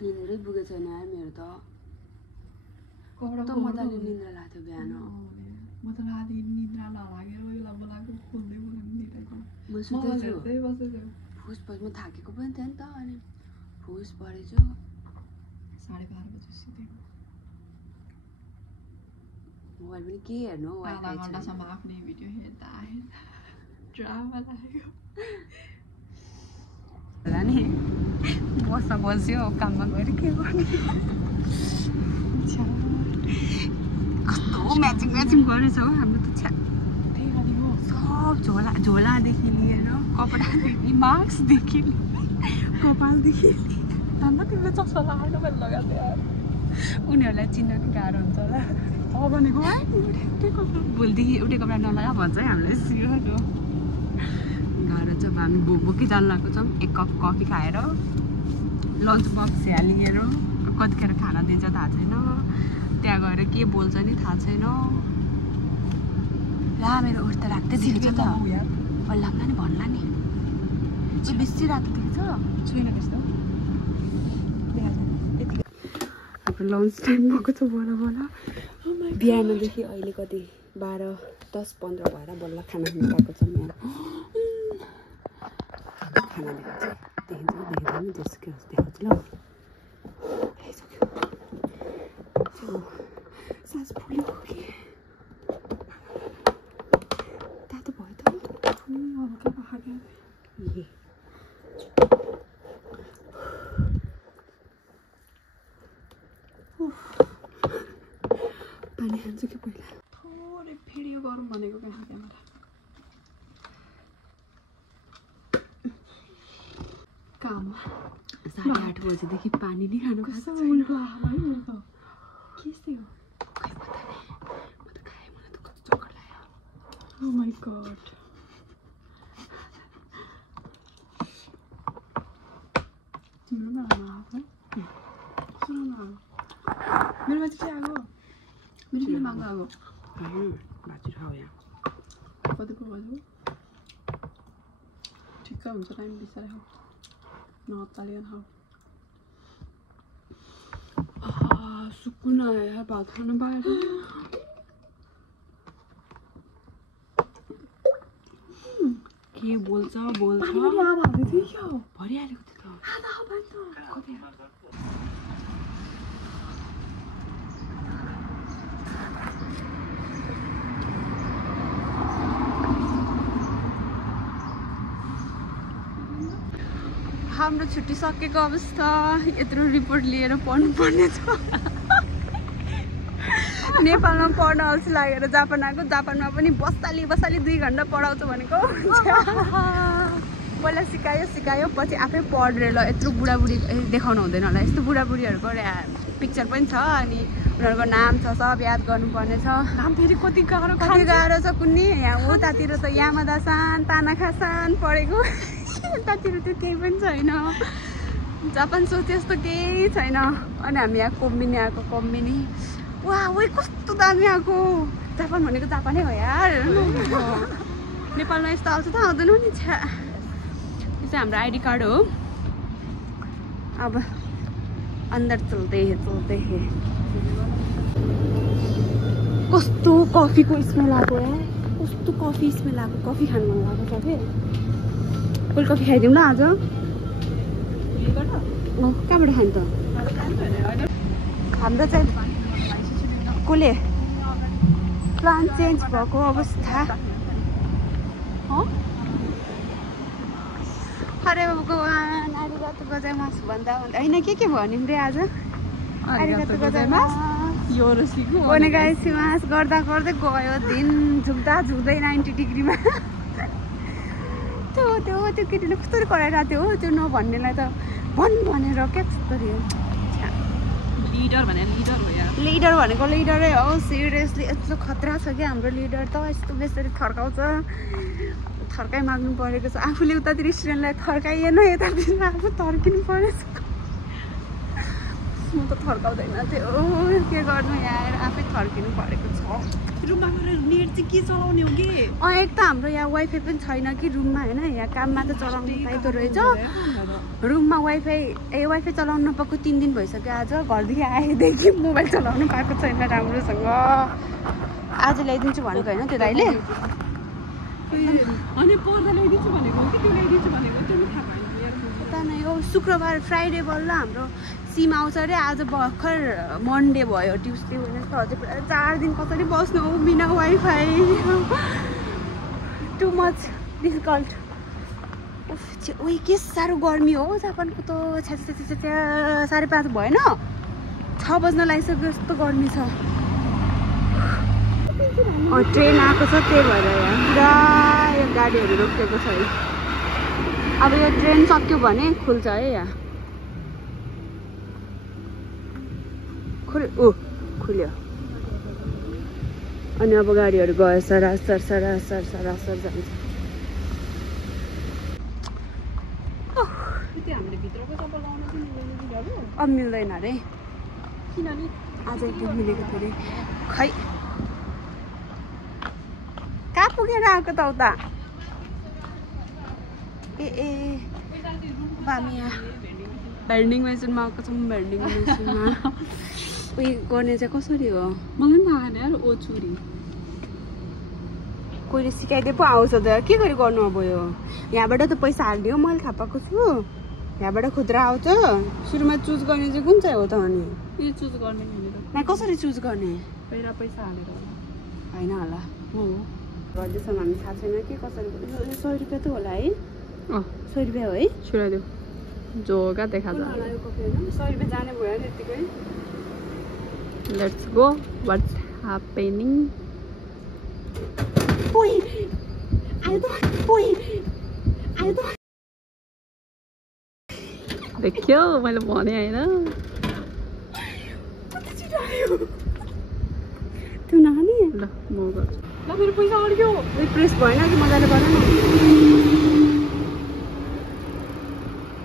निन्द्रै पुगेको छैन यार मेरो त मजाले निन्द्रा लाग्थ्यो बिहान म त राति निद्रा नलागेर बेला बोलाएको खोल्दै बोलाएको म सुत्दैछु फुस म थाकेको पनि थिएँ नि त अनि फुस परेछु 12:30 बजे सुतेको मोबाइल पनि के हेर्नु आधा घण्टासम्म आफ्नै भिडियो हेर्दा ड्रामा लागेको होला नि बस्यो काममा गएर के गर्ने कस्तो म्याचिङ गरेछ हौ हाम्रो त छ्या सब झोलादेखि लिएर कपडादेखि मास्कदेखि कपालदेखि अन्त तिमीले चस्मा लगाएर मैले लगाएको यार उनीहरूलाई चिन्न नि गाह्रो हुन्छ होला भनेको भोलिदेखि एउटै कपडा नलगा भन्छ है हामीलाई सियो गाह्रो छ हामी बोकी जानु लगाएको छौँ 1 कप कफी खाएर लन्च बक्स लिएर कतिखेर खाना दिन्छ थाहा छैन त्यहाँ गएर के बोल्छ नि थाहा छैन ला मेरो उठ त राख्दै दिन्छ त लाग्ला नि भन्ला नि बेसी रातो देख्छ छैन त्यस्तो लन्च टाइम भएको छ बोला बिहानदेखि अहिले कति 12:10-15 भएर बल्ल खाना खानु पाएको छ यहाँ खाना देखाउँछ त्यसकै देखाउँछु ल सास फुल्यो कि तातो भयो त हल्का पहाड पानी खान्छु कि पहिला थोरै भिडियो गरौँ भनेको कहाँ क्यामेरा काम 8:30 बजेदेखि पानी नै खानु कस्तो उल्टो आयो है म त के यस्तै हो खै पता नै म त खाएँ मलाई त कस्तो चक्कर लाग्यो ओ माई गॉड तिम्रो नाम आयो सुन न मेरो माथि के आएको मेरो पनि माग आएको बाजी खाऊ यहाँ कतिको भयो ठिक्क हुन्छ टाइम बिस्तारै खाऊ नअत्तालिकन खाऊ सुकुन आयो यार भात खानु पाएर के बोल्छ भरिहालेको थियो त कति हाम्रो छुट्टी सकेको अवस्था यत्रो रिपोर्ट लिएर पढ्नुपर्ने छ नेपालमा पढ्न अल्छी लागेर जापान आएको जापानमा पनि बस्ताली 2 घण्टा पढाउँछु भनेको पहिला सिकायो पछि आफै पढेर ल यत्रो बुढाबुढी देखाउनु हुँदैन होला यस्तो बुढाबुढीहरूको पिक्चर पनि छ अनि उनीहरूको नाम छ सब याद गर्नुपर्ने छ नाम फेरि कति गाह्रो छ कुनै यहाँ उतातिर त यामादा-सान तानाखा-सान पढेको यतातिर त्यो केही पनि छैन जापान सोचे जस्तो केही छैन अनि हामी यहाँ कोम्बिनी आएको कोम्बिनी वा ओइ कस्तो दामी आएको जापान भनेको जापानै हो यार नेपालमा यस्तो आउँछ त आउँदैन नि छ्या यो चाहिँ हाम्रो आइडी कार्ड हो अब अंदर चलते हैं कस्तो कफीको स्मेल आएको यार कस्तो कफी स्मेल आएको कफी खानु मन लागेको छ के कोल्ड कफी खाइदिउँ न आज कहाँबाट खानु त हाम्रो चाहिँ कसले प्लान चेन्ज भएको अवस्था अरे भगवान आरिगातो गोजाइमासु भन्दा होइन के भनिन् रे आज आरिगातो गोजाइमासु ओनेगाइसिमास गर्दा गर्दै गयो दिन झुक्दा झुक्दै 90 डिग्रीमा त्यो केटीले कस्तो कराइरहेको थियो हो त्यो नभन्नेलाई त भनेर क्या कस्तो लिडर भनेको लिडरै हो सिरियसली यस्तो खतरा छ क्या हाम्रो लिडर त यस्तो बेसरी थर्काउँछ थर्काइ माग्नु परेको छ आफूले उतातिर स्टुडेन्टलाई थर्काइएन यतातिर आफू थर्किनु परेछ म त थर्काउँदैन थियो के गर्नु यार आफै थर्किनु परेको छ रुममा गएर नेट चाहिँ के चलाउने हो कि एक त हाम्रो यहाँ वाइफाई पनि छैन कि रुममा होइन यहाँ काममा त चलाउनु पाइँदो रहेछ रुममा वाइफाई चलाउनु नपाएको 3 दिन भइसक्यो आज घरदेखि आएदेखि मोबाइल चलाउनु पाएको छैन राम्रोसँग आज ल्याइदिन्छु भनेको होइन त्यो दाइले अनि पर्दा ल्याइदिन्छु भनेको कि त्यो ल्याइदिन्छु भनेको त्यो थाहा भएन पता नै हो शुक्रबार फ्राइडे बल्ल हाम्रो सिम आउँछ अरे आज भर्खर मन्डे भयो ट्युसडे वेडनेसडे अझै पुरा 4 दिन कसरी बस्नु हो बिना वाइफाई टु मच डिफिकल्ट ओइ के साह्रो गर्मी हो जापानको त 5:30 भएन 6 बज्न लागिसक्यो यस्तो गर्मी छ ट्रेन आएको छ त्यही भएर यहाँ पुरा यो गाडीहरू रोकिएको छ है अब यो ट्रेन सक्यो भने खुल्छ है यहाँ खुल्यो अनि अब गाडीहरू गयो सरासर जान्छ अब मिल्दैन अरे किनभने आज एकदिन मिलेको थियो अरे खै कहाँ पुगेर आएको त उता ए हामी यहाँ भेन्डिङ मेसिनमा आएको छौँ भेन्डिङ मेसिनमा उयो गर्ने चाहिँ कसरी हो मलाई पनि थाहा छैन यार ओ छुरी कोहीले सिकाइदिए पो आउँछ त के गरी गर्नु अब यो यहाँबाट त पैसा हाल्ने हो मैले थाहा पाएको छु यहाँबाट खुद्रा आउँछ सुरुमा चुज गर्ने चाहिँ कुन चाहिँ हो त अनि यो चुज गर्ने कसरी चुज गर्ने पहिला पैसा हालेर होइन होला हो अझैसम्म हामी थाहा छैन कि कसरी 100 रुपियाँ त होला है 100 रुपियाँ हो है छुराइदेऊ जोगा देखा 100 रुपियाँ जाने भयो नि यतिकै लेट्स गो व्हाट्स हैपनिङ ओइ आयो त देखियो मैले भने हैन त्यो नखाने ल म गर्छु ल मेरो पैसा अड्क्यो उयो प्रेस भएन कि मजाले गर न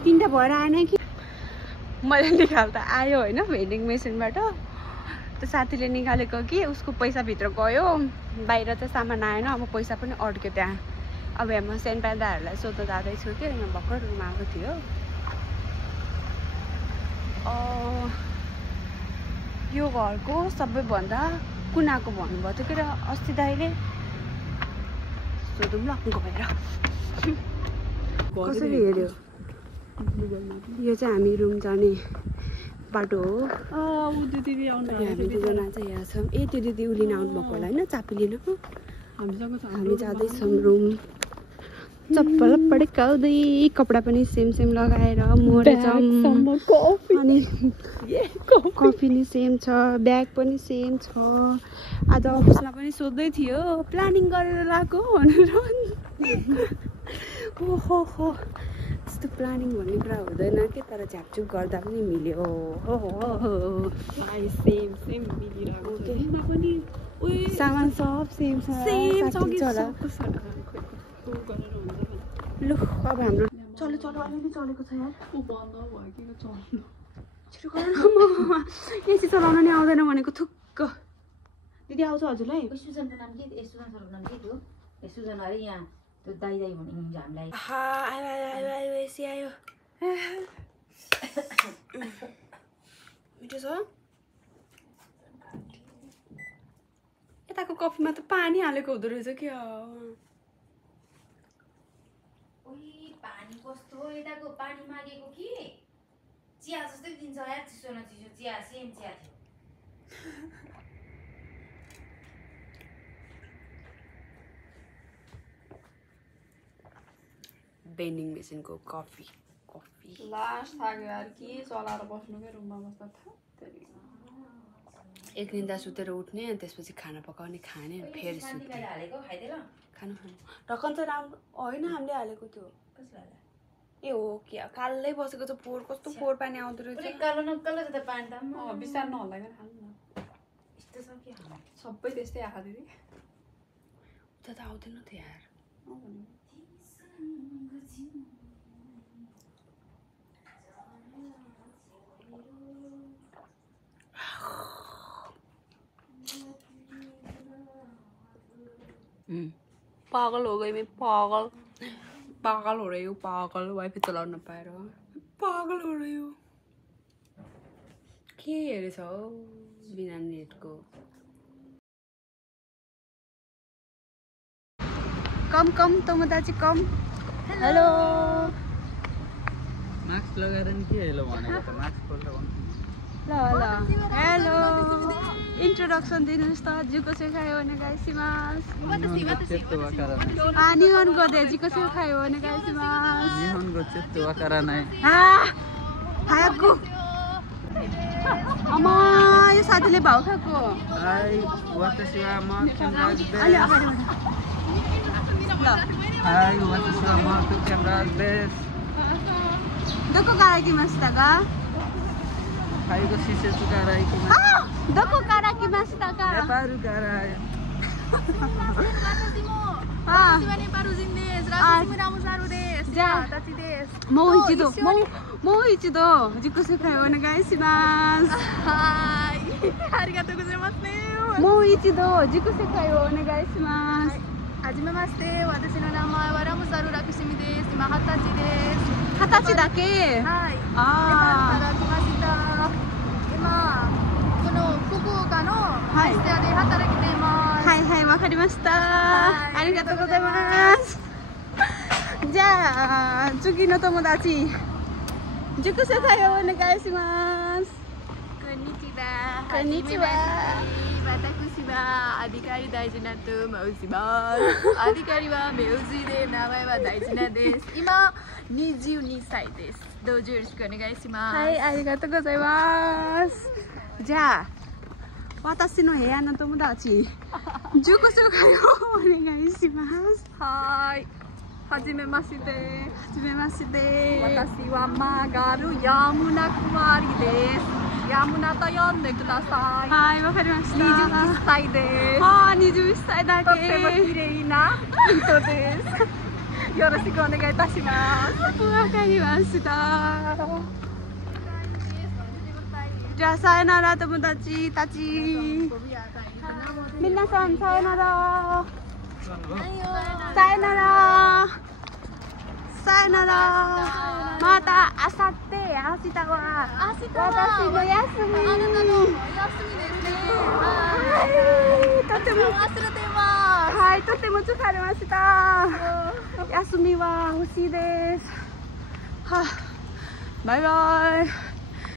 3टा भएर आएन कि मैले निकाल्दा आयो होइन भेन्डिङ मेसिनबाट त्यो साथीले निकालेको कि उसको पैसा भित्र गयो बाहिर चाहिँ सामान आएन अब पैसा पनि अड्क्यो त्यहाँ अब यहाँ म सेनपादाहरूलाई सोध्न जाँदैछु कि यहाँ भर्खर रुम आएको थियो यो घरको सबैभन्दा कुनाको भन्नुभएको थियो कि अस्ति दाइले सोधौँ ल गएर कसरी हेऱ्यो यो चाहिँ हामी रुम जाने बाटो हो उ दिदी आउनु हामी दुईजना चाहिँ यहाँ छौँ त्यो दिदी उलिन आउनुभएको होला होइन चापी लिन हामी जाँदैछौँ रुम चप्पल पड्काउँदै कपडा पनि सेम लगाएर अनि कफी नि सेम छ ब्याग पनि सेम छ आज अफिसमा पनि सोध्दै थियो प्लानिङ गरेर लगाएको भनेर ओहो त्यस्तो प्लानिङ भन्ने कुरा हुँदैन कि तर झ्यापझुप गर्दा पनि मिल्यो सेम मिलिरहेको सामान सब सेम छ लु अब हाम्रो चलो अलिअलि चलेको छ यार छिटो गर न एसी चलाउन नि आउँदैन भनेको थुक्क दिदी आउँछ हजुरलाई सुजनको नाम के सुजनको नाम के थियो सुजन अरे यहाँ त्यो दाइ भन्ने हामीलाई आयो एसी आयो मिठो छ यताको कफीमा त पानी हालेको हुँदो रहेछ क्या पानी कस्तो यताको पानी मागेको कि चिया जस्तै दिन्छ यार चिसो न चिसो चिया सेम चिया थियो भेन्डिङ मेसिनको कफी लास्ट थाक्यो यार के चलाएर बस्नु के रुममा बस्दा एक निन्दा सुतेर उठ्ने अनि त्यसपछि खाना पकाउने खाने फेरि सुत्ने खानु ढक्कन चाहिँ राम्रो होइन हामीले हालेको थियो ए हो कि कालै बसेको छ पोहोर कस्तो पोहोर पानी आउँदो रहेछ बिस्तार नहल्ला सबै त्यस्तै आएको थियो उता त आउँदैन थियो यार पागल हो गई मैं, पागल पागल हो रही हूँ, पागल वाईफाई चलाउन नपाएर पागल हो रही हूँ। के हेरेछ हौ बिना नेटको। कम कम तोमोदाची कम। हेलो मास्क लगाएर नि के हेलो भनेको त मास्क खोलेर भन्नु। ल ल हेलो इन्ट्रोडक्सन दिनुहोस् त जिको चाहिँ खायो भने गाइसिमास निहनको दे जिको चाहिँ खायो भने गाइसिमास निहनको चेत्तो वकारा नै खाएको अमा यो साथीले भाउ खाएको हाई वातासी वा म क्यामेराज बेस अलि अगाडिबाट ल हाई वातासी वा म क्यामेराज बेस दको गाराकी मास्ताका खाइको सिसे चुकाराइको दको गाराकी मास्ताका नेपारू गारायもう一度自己紹介お願いしますはい、ありがとうございますね。もう一度自己紹介をお願いします。はじめまして、私の名前はラムサルラクシミです。今20歳です。20歳だけ。はい。あネパールから来ました。今この福岡のアイス屋で働いています。はいはい、わかりました。ありがとうございます。じゃあ次の友達自己紹介をお願いします。こんにちは。こんにちは。私はアディカリ大事なと申します。アディカリは名字で名前は大事なです。今22歳です。どうぞよろしくお願いします。はい、ありがとうございます。じゃあ私の部屋の友達自己紹介をお願いします。はい。はじめまして。はじめまして。私はマガルヤムナクマリです。ヤムナと呼んでください。はい、わかりました。21歳です。ああ、21歳だけ。とっても綺麗な人です。よろしくお願いいたします。わかりました。じゃあさよなら友達たち。皆さんさよなら。さよなら。さよなら。また明後日は私の休み。あなたのお休みですね。はい、とても忘れてます。はい、とても疲れました。休みは欲しいです。はあ、バイバイ。